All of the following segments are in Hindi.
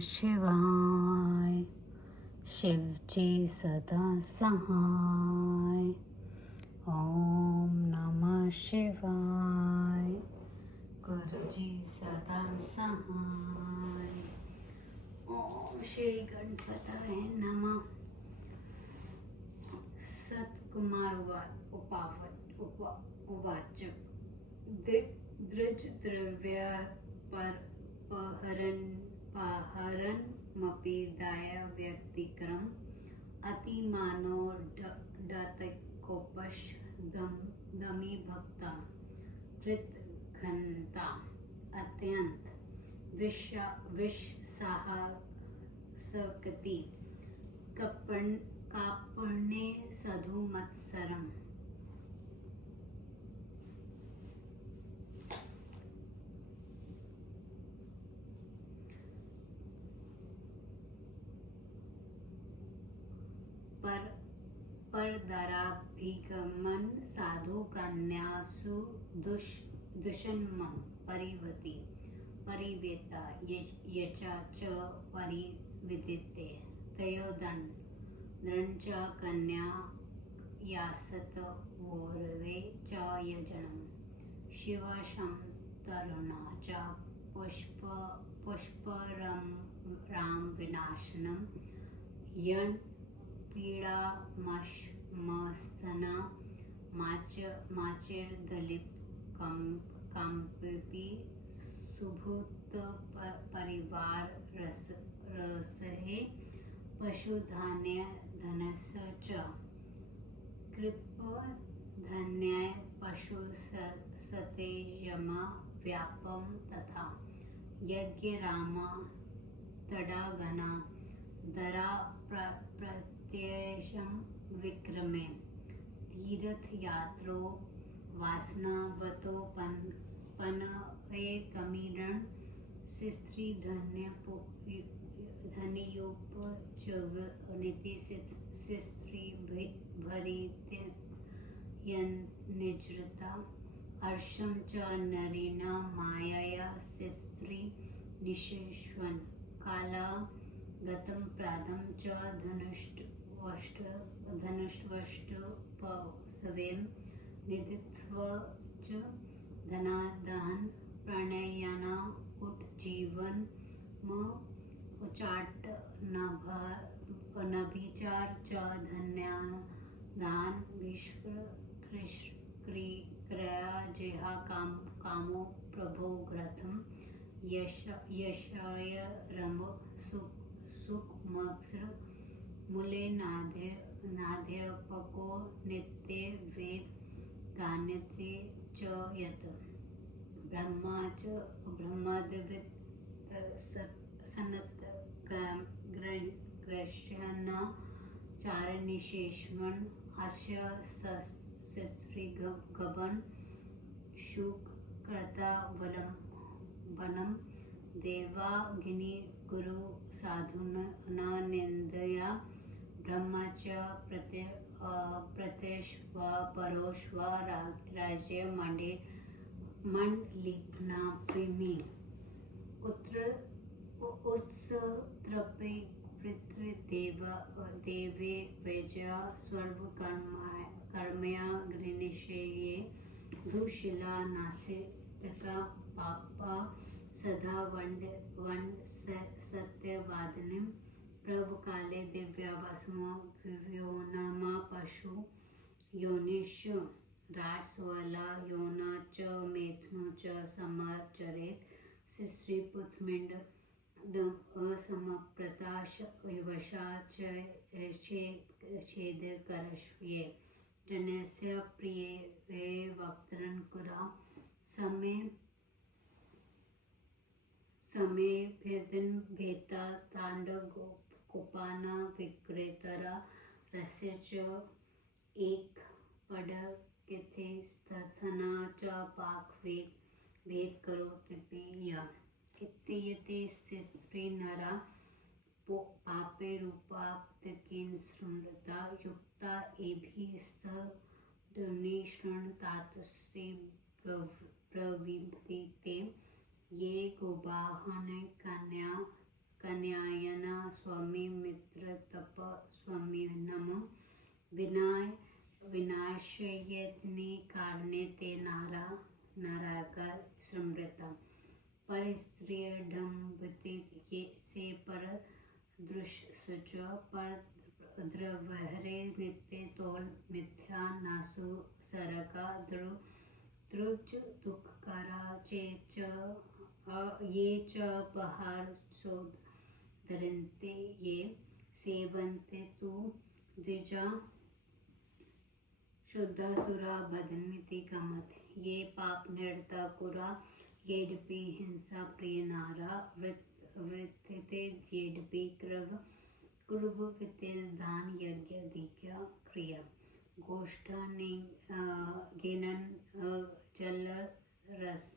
शिवाय। शिवजी सदा सहाय। ओम नमः शिवाय। गुरुजी सदा सहाय। ओम श्री गणपताय नमः। सतकुमार उवाच दृज द्रव्य पहरन्मपि दाय व्यक्तिक्रम अतिमानो डतकोपश दमी भक्ता कृतघ्नता अत्यंत विषसाहसकति कापण्ये साधु मत्सरम्। परदराभिगमन साधु कन्यासु दुषन्मं परिवेता यचा च परिविदिते तयोदन च कन्या यासत वोर्वे च यजनम् शिवाशं तरुणा च पुष्पराम विनाशनम् यन् पीडामस्तना माचिर्दलिप काम्पि सुभूत परिवार रसहे पशुधान्य धनस च कृप धन्याय पशु सते यम व्यापम तथा यज्ञ राम तडागना दरा प्रत्येशं विक्रमे तीर्थयात्रो वासनावतो पनवे कमीरण स्त्री धन्योपचवनिति स्त्री भरित्य निजृता हर्षं च नरेण मायया स्त्री निशेष्वन् काला गतं प्रादं च धनुष्ट्वष्टपसवें निदित्वा च धनादहन प्रणयना उज्जीवन उच्चाट नभिचार च धन्यादान विश्वक्रिया जेहा कामो प्रभो ग्रथम यशाय रम सुखमक्स्र मूले नाध्यापको नित्य वेद गान्यते च यत् ब्रह्मादिवित् सनत ग्रह्यन चारणिशेष्वन् अस्य स्त्रीगबन शुक कर्ता वनम देवागिनी गुरु साधुन न निंदया ब्रह्मा च प्रत्यश्व परोश्व राज्य मंडलिकनापिमि उत्सत्रपे पितृदेवे वेजा सर्वकर्मया गृह्णिष्ये दुःशिला नासिका पापा सदा वंड सत्यवादिनीं प्रभुकाले दिव्यावस्मो विव्योनमा पशु योनिषु राजस्वला योना च मेथुनो च समचरेत् स्त्रीपुत्रमिण्ड असमप्रताश वशा च छेदकरश्ये जनस्य प्रिये वक्त्रं कुरा समे भेदन भेता तांडवोपाना विक्रेतरा रस्य च एक पडकिथे स्थना च पाकवेद भेद करोति यः इत्येते स्त्री नरा पापे रूपाप्तकेन स्मृता युक्ता एभिस्तदुनिष्णुतातस्ते प्रविदिते ये गोबाहन कन्यायना स्वामी मित्र तप स्वामी नमः विनाय विनाशयत्नि कारणे ते नारागा समृता पर स्त्रिय ढंबति से पर दृश्य पर द्रवहरे नित्य तोल मिथ्या नासु सरका द्रुज दुःखकरा चेच ये च पहार शोध धरन्ते ये सेवन्ते तु द्विजा शुद्धासुरा बदनीति कामत ये पाप निरता कुरा येडपि हिंसा प्रिय नारा वृत्ते येडपि कुर्वते दान यज्ञ दीक्षा क्रिया गोष्ठा ने गेनन जल रस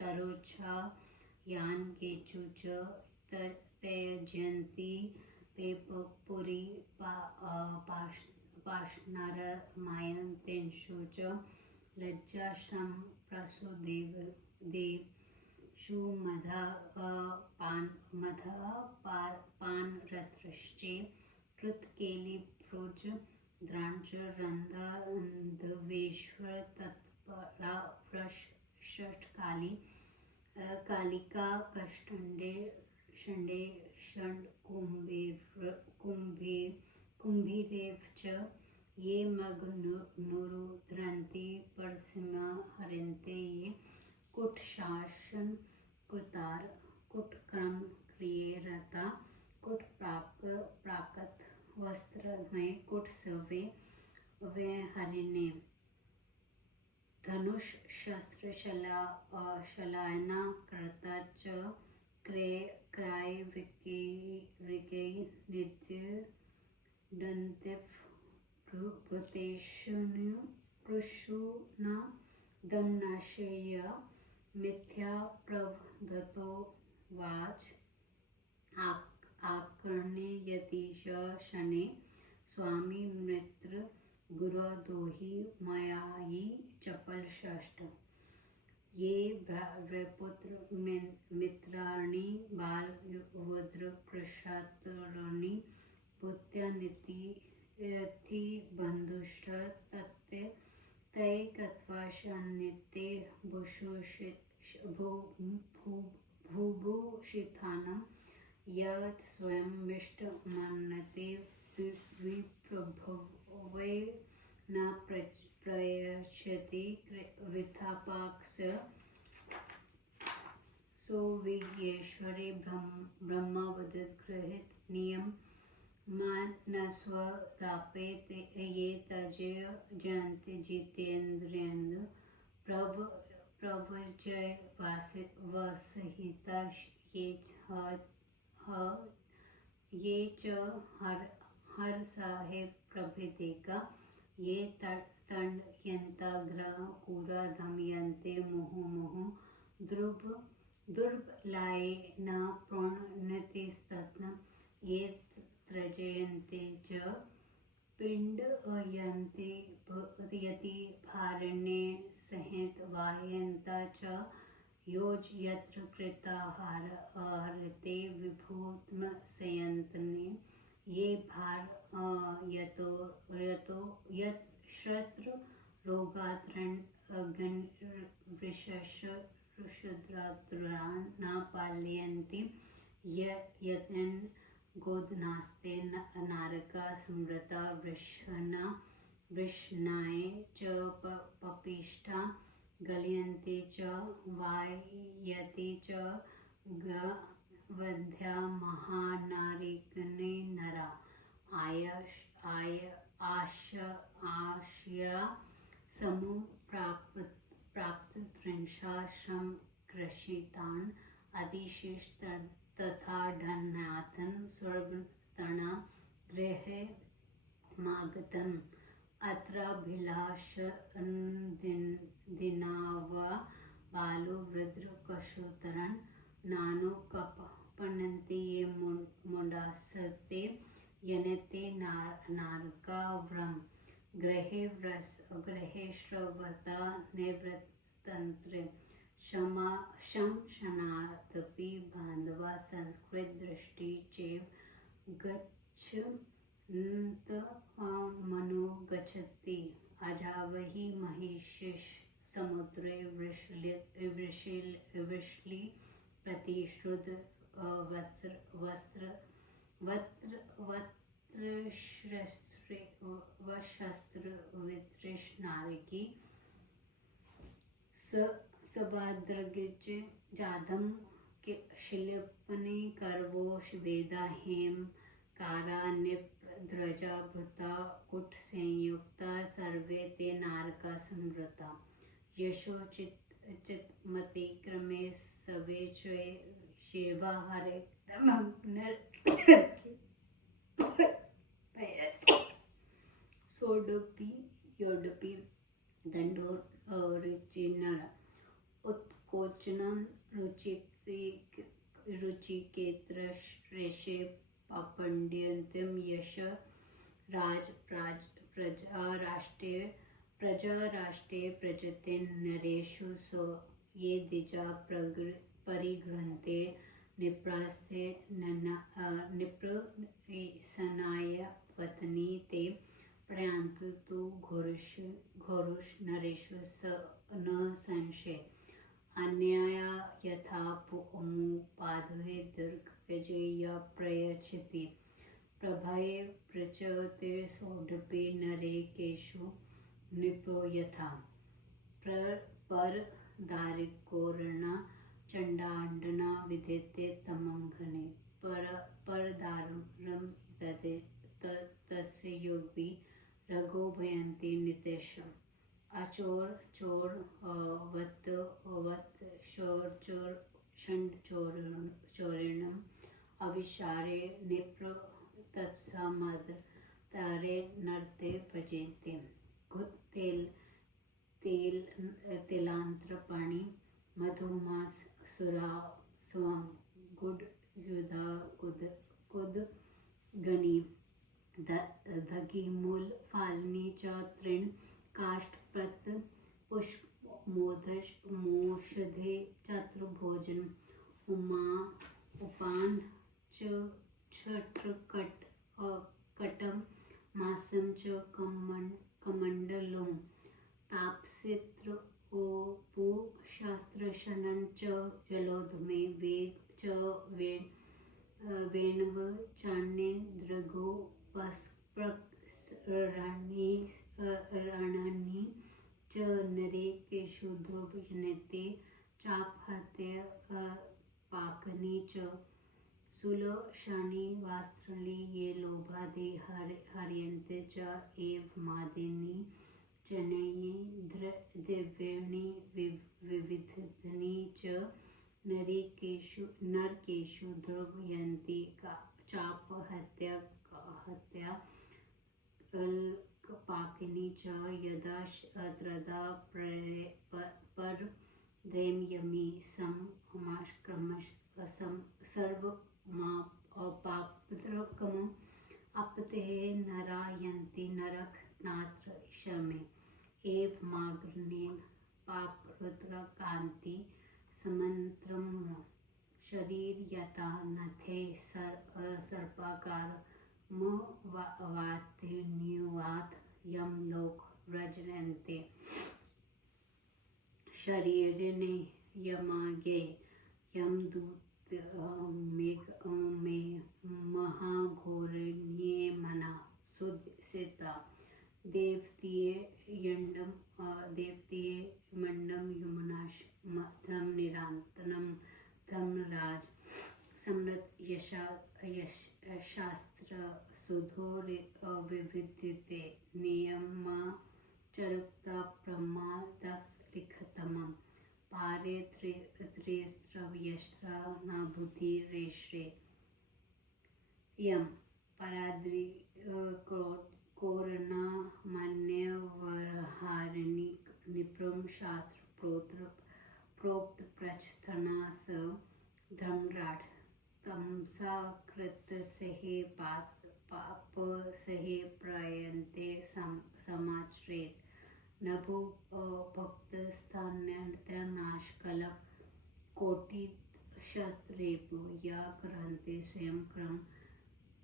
तरोच्छा यान केचुच त्यजन्ति पेपपुरी पाषाणर मायन्तेषु च लज्जाश्रम प्रसुदेवदेषु पानरत्रश्चे कृतकेलिप्रोज द्रांशरन्ध्वेश्वर तत्परा षट्काली कालिका कष्टंडे षण्डे कुम्भीरेव च ये मग्नुरुध्रन्ति परसिमा हरन्ते ये कुटशासन कृतार कुटक्रम क्रिये रता कुट प्राकत वस्त्र में कुट सवे वे हरिणे धनुष शस्त्र शलायना कर्ता च क्राय विकै नित्य दन्तिव भूतेषु पृषुना दन्नाशय मिथ्या प्रवदतो वाच आकर्णे यतीश शने स्वामी मित्र गुरुदोहि मयायि चपल षष्ठ ये भ्रपुत्र मित्राणि बाल वद्र कृषातुराणि भूत्यानिति बन्धुष्ट तत्ते तै कत्वाशन्निते भूभूषितानं यत् स्वयं मिष्ट मन्यते विप्रभवे न प्रयच्छति विथापाक्ष सोविज्ञेश्वरे ब्रह्मवदद्गृहीत नियम न स्वदापे ये तजय जयन्ति जितेन्द्रियेन्द्र प्रवजय वसहिता ये च हर साहेब प्रभेदिका ये तण्यन्ताग्रह पुरा धमयन्ते मुहुः दुर्बलाय न प्रोन्नतिस्तत्न ये त्रजयन्ते च पिण्डयन्ते यति भारण्ये सहित वाहयन्ता च योज यत्र कृताहारते विभूतमसयन्तने ये भार यतो यत् शस्त्र रोगाद्रवृषशुद्रातुरान् न पालयन्ति यतन गोदनास्ते नारका स्मृता वृषणाय च पपिष्ठा गलयन्ते च वायति च वध्या महानारिकने नरा आशया समुप्राप्त त्रिंशाश्रम कृषितान् अतिशिष्ट तथा धन्याथन स्वर्गतना गृहे मागतम् अत्राभिलाषदिनाव बालो वृद्ध कशोतरन् नानु कपनन्ति ये मुण्डास्ते यनते नारकाव्रम गृहे श्रवता निवृत्तन्त्रे शनादपि बान्धवा संस्कृत दृष्टि चैव गच्छन्त मनो गच्छति अजावहि महिषिष समुद्रे वृषली प्रतिश्रुत वस्त्र वितृष्णारिकी सबाद्रगिच जाधम के शिल्पनि करवोश वेदा हेम कारा निप्रद्रजा भृता कुट संयुक्ता सर्वे ते नारका संवृता यशो चित्मते क्रमे सवे चे शेवा हरे सोडपी योडपी दंडो रुचिनर उत्कोचनन रुचिकेत्रश्रेषे पापण्ड्यन्त्यं यश राज प्रजाराष्ट्रे प्रजते नरेषु सो ये द्विजा परिगृह्णन्ते निप्रास्ते निप्रसनाय वतनी ते प्रयान्तु तु घोरुष नरेषु न संशय अन्याया यथा मुपाधे दुर्गविजया प्रयच्छति प्रभये प्रचते सोढपे नरे केषु निप्रो यथा पर दारिकोरणा चण्डाण्डना विधेते तमङ्घने पर दारुणं तस्य योगी रघो भयन्ति नितेशम् अचोर चोर वत शोर षण्ड चोरिणम अविशारे निप्र तपसा मद तारे नरते भजेते घुत तेलांत्र पाणी मधुमास सुरा स्वम गुड युधा कुद गणी धगी मूल फालनी च तृण काष्ठप्रत पुष्प मोषधे चतुर्भोजन उपान च छत्रकटम मासम च कमंडलुम तापसित्र ओपु शास्त्रशनन च जलोधमे वेग च वेणव चान्ये दृगो रणनी च नरे केषु ध्रुवयन्ते चापहत्य पाकनी च सुलोषाणि वास्त्रली ये लोभादे हर्यन्ते च एव मादिनी चनये दिव्याणि विविधानि च नरकेषु ध्रुवयन्ति चापहत्या कल्पपाकिनी च यदा त्रदा पर दैम्यमी समाश्क्रमश सर्वमापात्रकम् अपते नरायन्ति नरक नात्र शमे एव माग्रनेन पापरुद्र कांति समन्त्रम शरीर यथा नथे सर्पाकार वातिन्युवात यम लोक व्रजन्ते शरीरने यमागे यमदूत में महाघोरण्ये मना सुदसिता देवतीये मंडम यमुनाश धर्म निरांतनम धर्मराज सम्रत शास्त्र सुधो विविधते नियमाचरुक्ता प्रमादस लिखतमं पारे त्रिस्त्रव्यस्त्र न बुद्धिरेश्रे यम पराद्रि कोरणा मन्यवरहारिणी निप्रम शास्त्र प्रोक्त प्रचथना स धर्मराट तमसा कृत सहे पाप सहे प्रयन्ते समाचरेत नभो भक्त स्थान्यन्त नाश कलप कोटि शतरेपो या करन्ते स्वयं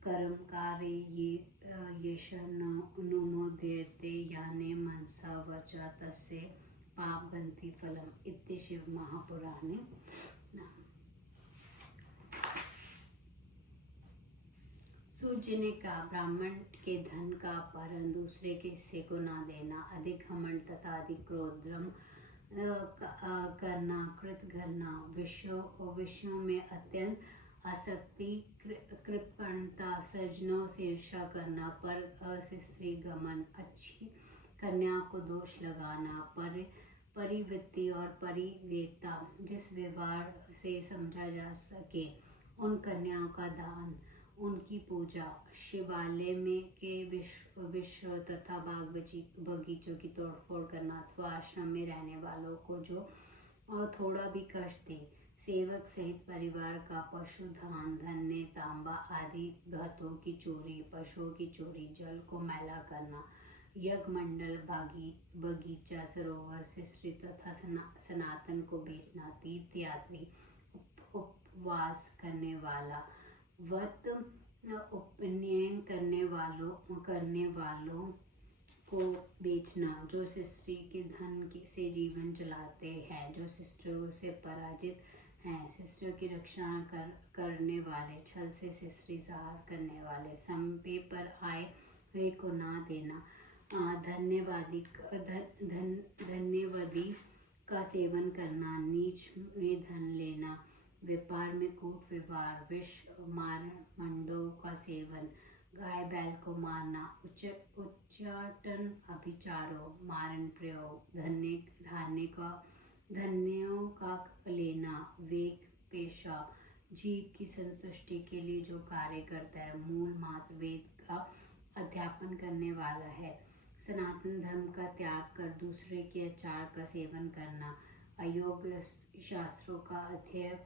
कर्म कार्ये येष नुमोदयते याने मनसा वचा तस्य पापगन्ति फलम् इति शिव महापुराणे। सूर्य ने कहा, ब्राह्मण के धन का अपहरण, दूसरे के हिस्से को ना देना, अधिक घमंड तथा अधिक क्रोध, करना, कृत करना, विषयों में अत्यंत आसक्ति, कृपणता, सज्जनों से ईर्ष्या करना, पर स्त्री गमन, अच्छी कन्या को दोष लगाना, परिवृत्ति और परिवेकता, जिस व्यवहार से समझा जा सके, उन कन्याओं का दान, उनकी पूजा, शिवालय में के विश्व तथा बाग बगीचों की तोड़फोड़ करना, अथवा आश्रम में रहने वालों को जो थोड़ा भी कष्ट दे, सेवक सहित परिवार का पशु धान, धन्य, तांबा आदि धातुओं की चोरी, पशुओं की चोरी, जल को मैला करना, यज्ञ मंडल, बगीचा, सरोवर, सृष्टि तथा सनातन को बेचना, तीर्थ यात्री, उपवास करने वाला, व्रत उपनयन करने वालों को बेचना, जो स्त्री के धन से जीवन चलाते हैं, जो स्त्रियों से पराजित हैं, स्त्रियों की रक्षा करने वाले, छल से स्त्री साहस करने वाले, समय पर आए हुए को ना देना, धन्यवादी का सेवन करना, नीच में धन लेना, व्यापार में कूट व्यवहार, विष मंडों का सेवन, गाय बैल को मारना, उच्चाटन, अभिचारों, मारण प्रयोग, धन्यों का लेना, वेग पेशा, जीव की संतुष्टि के लिए जो कार्य करता है, मूल मात्र वेद का अध्यापन करने वाला है, सनातन धर्म का त्याग कर दूसरे के आचार का सेवन करना, अयोग्य शास्त्रों का अध्ययन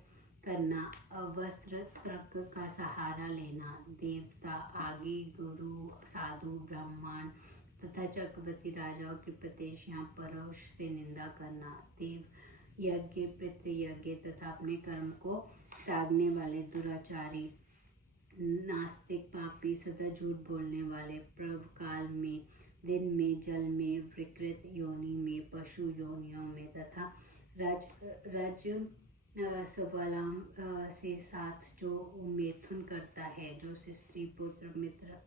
करना, अवस्त्र तर्क का सहारा लेना, देवता आगे, गुरु, साधु, ब्राह्मण तथा चक्रवर्ती राजाओं की प्रतिष्ठा परोक्ष से निंदा करना, देव यज्ञ, पितृयज्ञ तथा अपने कर्म को त्यागने वाले, दुराचारी, नास्तिक, पापी, सदा झूठ बोलने वाले, प्रव काल में, दिन में, जल में, विकृत योनि में, पशु योनियों में तथा रज सवालाम से साथ जो मैथुन करता है, जो स्त्री पुत्र मित्र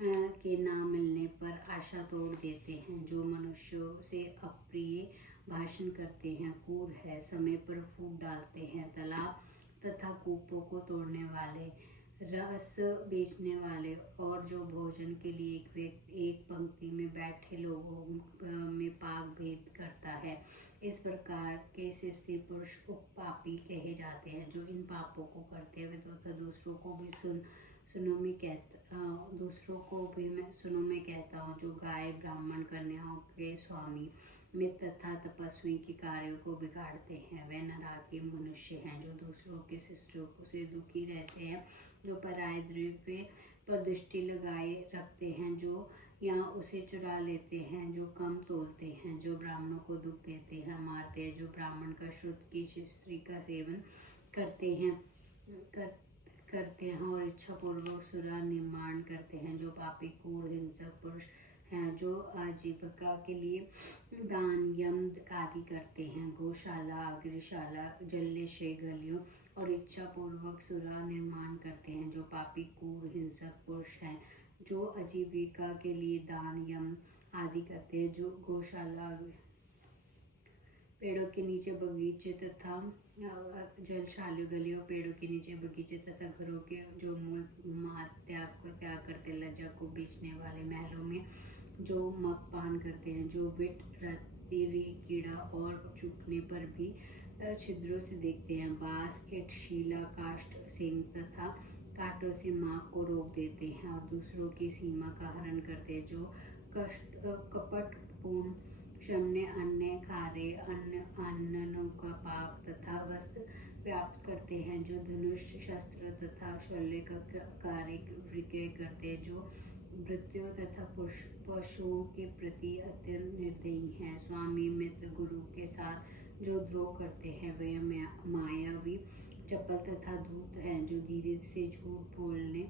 के ना मिलने पर आशा तोड़ देते हैं, जो मनुष्यों से अप्रिय भाषण करते हैं, कूर है, समय पर फूट डालते हैं, तालाब तथा कूपों को तोड़ने वाले, रस बेचने वाले, और जो भोजन के लिए एक पंक्ति में बैठे लोगों में पाक भेद करता है, इस प्रकार के स्त्री पुरुष पापी कहे जाते हैं, जो इन पापों को करते हुए तथा दूसरों को भी सुनो मैं कहता हूँ, जो गाय, ब्राह्मण, कन्याओं के स्वामी, मित्र तथा तपस्वी के कार्यों को बिगाड़ते हैं, वे नराके मनुष्य हैं, जो दूसरों के शिष्टों से दुखी रहते हैं, जो पराये द्रव्य पर दृष्टि लगाए रखते हैं, जो या उसे चुरा लेते हैं, जो कम तोलते हैं, जो ब्राह्मणों को दुख देते हैं, मारते हैं, जो ब्राह्मण का शुद्ध की स्त्री का सेवन करते हैं और इच्छापूर्वक सुरा निर्माण करते हैं, जो पापी, क्रूर, हिंसक पुरुष हैं, जो आजीविका के लिए दान, यम आदि करते हैं, गौशाला, अग्निशाला, जलाशय, गलियों और इच्छापूर्वक सुरा निर्माण करते हैं, जो पापी, क्रूर, हिंसक पुरुष हैं, जो आजीविका के लिए दान, यम आदि करते हैं, जो गौशाला, पेड़ों के नीचे बगीचे तथा जलशालियों, गलियों, पेड़ों के नीचे बगीचे तथा घरों के जो मूल त्याग करते, लज्जा को बेचने वाले, महलों में जो मदपान करते हैं, जो विट, रत्ती, कीड़ा और चूकने पर भी छिद्रों से देखते हैं, बांस, ईंट, शीला, काष्ठ, सींग तथा कांटों से माँ को रोक देते हैं और दूसरों की सीमा का हरण करते हैं, जो कपटपूर्ण शमने, अन्य खारे, अन्नों का पाप तथा वस्त्र व्याप्त करते हैं, जो धनुष, शस्त्र तथा शल्य का कार्य विक्रय करते हैं, जो मृत्यु तथा पशुओं के प्रति अत्यंत निर्दयी हैं, स्वामी, मित्र, गुरु के साथ जो द्रोह करते हैं, वे मायावी, चपल तथा धूर्त है, जो धीरे से झूठ बोलने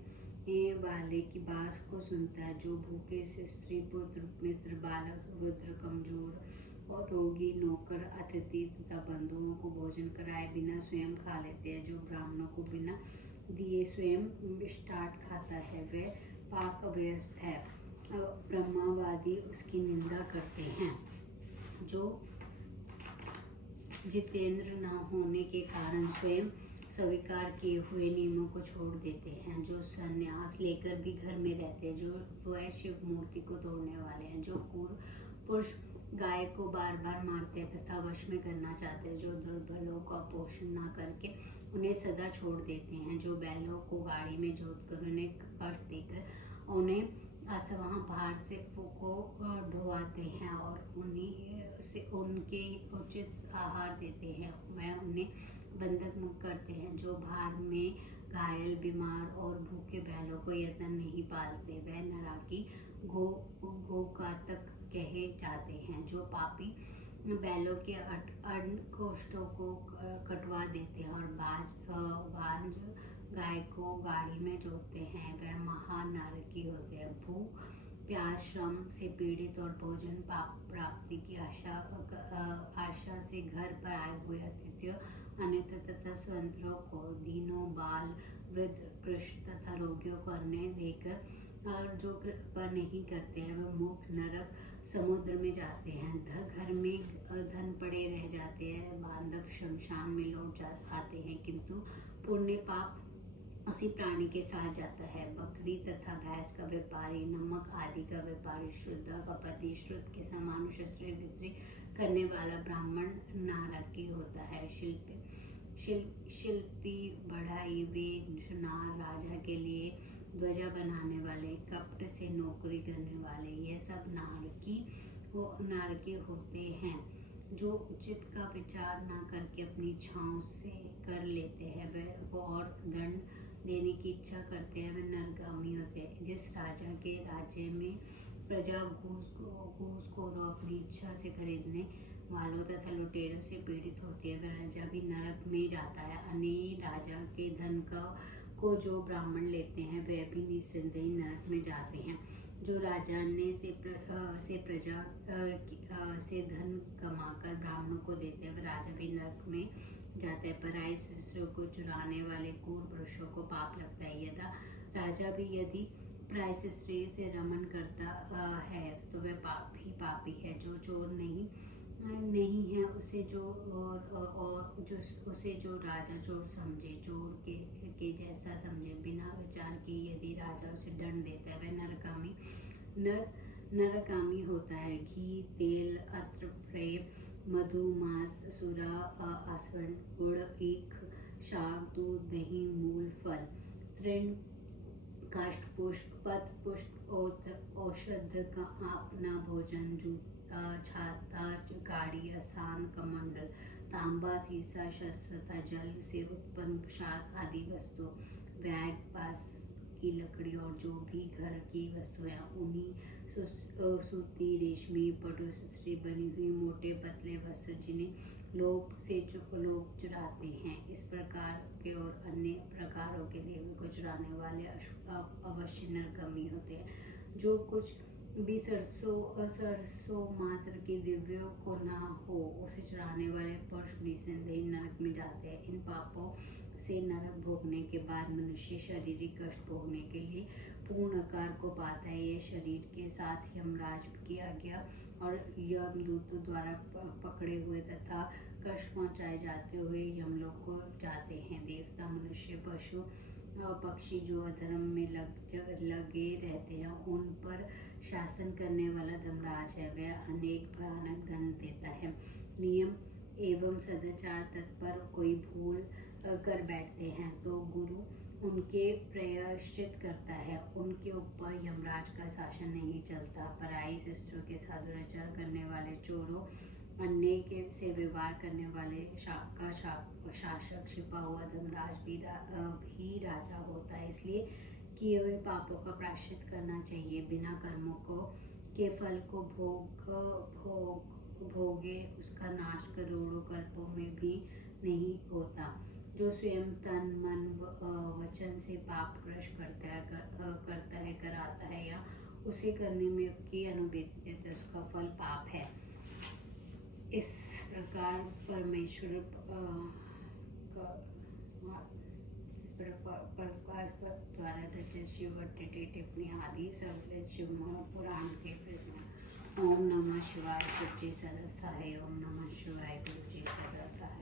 वाले की बात को सुनता है, जो भूखे से स्त्री, पुत्र, मित्र, बालक, वृद्ध, कमजोर और रोगी, नौकर, अतिथि तथा बंधुओं को भोजन कराए बिना स्वयं खा लेते हैं, जो ब्राह्मणों को बिना दिए स्वयं मिष्टान खाता है, वह पाक अभ्यस्त है। ब्रह्मवादी उसकी निंदा करते हैं, जो जितेंद्र न होने के कारण स्वयं स्वीकार किए हुए नियमों को छोड़ देते हैं, जो संन्यास लेकर भी घर में रहते हैं, जो वह शिव मूर्ति को तोड़ने वाले हैं, जो पुरुष गाय को बार बार मारते हैं तथा वश में करना चाहते हैं, जो दुर्बलों का पोषण न करके उन्हें सदा छोड़ देते हैं, जो बैलों को गाड़ी में जोत कर उन्हें कष्ट देकर उन्हें असवहाँ पहाड़ से को ढोवाते हैं और उन्हीं से उनके उचित आहार देते हैं, वह उन्हें बंधक मुक्त करते हैं, जो भार में घायल, बीमार और भूखे बैलों को यत्न नहीं पालते, वह नराकी गोघातक कहे जाते हैं, जो पापी बैलों के अन्न कोष्ठों को कटवा देते हैं और बांझ गाय को गाड़ी में जोतते हैं, वह महानरकी होते हैं। भूख, प्यास, श्रम से पीड़ित और भोजन प्राप्ति की आशा से घर पर आए हुए अतिथियों, अनित तथा स्वतंत्रों को, दीनों, बाल, वृद्ध, कृष्ण तथा रोगियों को अन्न देकर और जो कृपा नहीं करते हैं, वह मूर्ख नरक समुद्र में जाते हैं। घर में धन पड़े रह जाते हैं, बांधव शमशान में लौट आते हैं, किंतु पुण्य पाप उसी प्राणी के साथ जाता है। बकरी तथा भैंस का व्यापारी, नमक आदि का व्यापारी, शुद्ध का पति, श्रुत के समान शस्त्र विक्री करने वाला ब्राह्मण नारकी होता है। शिल्पी, बढ़ाई, वेद, सुनार, राजा के लिए ध्वजा बनाने वाले, कपट से नौकरी करने वाले, ये सब नारकी होते हैं, जो उचित का विचार न करके अपनी इच्छाओं से कर लेते हैं, वह और दंड देने की इच्छा करते हैं, वे नरगामी होते हैं। जिस राजा के राज्य में प्रजा घूसखोरों, अपनी इच्छा से खरीदने वालों तथा लुटेरों से पीड़ित होती है, वह राजा भी नरक में जाता है। अन्य राजा के धन को जो ब्राह्मण लेते हैं, वे भी निस्संदेह नरक में जाते हैं। जो राजा ने से प्रजा से धन कमाकर ब्राह्मणों को देते हैं, वह राजा भी नरक में जाता है। पराई स्त्रियों को चुराने वाले क्रूर पुरुषों को पाप लगता है। राजा भी यदि पराई स्त्री से रमण करता है, तो वह पापी है। जो चोर नहीं है, उसे जो राजा चोर समझे, चोर के जैसा समझे, बिना विचार के यदि राजा उसे दंड देता है, वह नरकामी होता है। घी, तेल, अत्र, प्रेम, मधु, मांस, सुरा, आसवन, गुड़, ईख, शाक, दूध, दही, मूल, फल, तृण, काष्ठ, पुष्प, पत्र, पुष्प, औषध का अपना भोजन, जूता, छाता, गाड़ी, आसान, कमंडल, तांबा, सीसा, शस्त्र तथा जल से उत्पन्न प्रसाद आदि वस्तु, बैग, बांस की लकड़ी और जो भी घर की वस्तुएं, उन्हीं सूती, रेशमी, पटु से बनी हुई मोटे पतले वस्त्र, जिन्हें लोग चुराते हैं। इस प्रकार के और अन्य प्रकारों के देवी को चुराने वाले अवश्य नरगामी होते हैं। जो कुछ भी सरसों मात्र के दिव्य को ना हो, उसे चुराने वाले पुरुष निस्संदेह नरक में जाते हैं। इन पापों से नरक भोगने के बाद मनुष्य शारीरिक कष्ट भोगने के लिए पूर्ण आकार को पाता है। यह शरीर के साथ यमराज की आज्ञा और यमदूतों द्वारा पकड़े हुए तथा कष्ट पहुंचाए जाते हुए यमलोक को जाते हैं। देवता, मनुष्य, पशु, पक्षी जो अधर्म में लगे रहते हैं, उन पर शासन करने वाला धर्मराज है। वह अनेक भयानक दंड देता है। नियम एवं सदाचार तत्पर कोई भूल कर बैठते हैं तो गुरु उनके प्रायश्चित करता है। उनके ऊपर यमराज का शासन नहीं चलता। पराई स्त्रियों के साथ दुराचार करने वाले, चोरों, अन्य के से व्यवहार करने वाले शासक, छिपा हुआ धर्मराज भी राजा होता है। इसलिए किए हुए पापों का प्रायश्चित करना चाहिए। बिना कर्मों के फल को भोगे उसका नाश करोड़ों कल्पों में भी नहीं होता। जो स्वयं तन मन वचन से पाप ग्रस्त कराता है या उसे करने में की अनुभूति देता है, उसका फल पाप है। इस प्रकार परमेश्वर द्वारा रचित शिव टिप्पणी आदि सब शिव पुराण के प्रश्न। ओम नमः शिवाय सच्चे सदा सहाय। ओम नमः शिवाय गुरु जी सदा सहाय।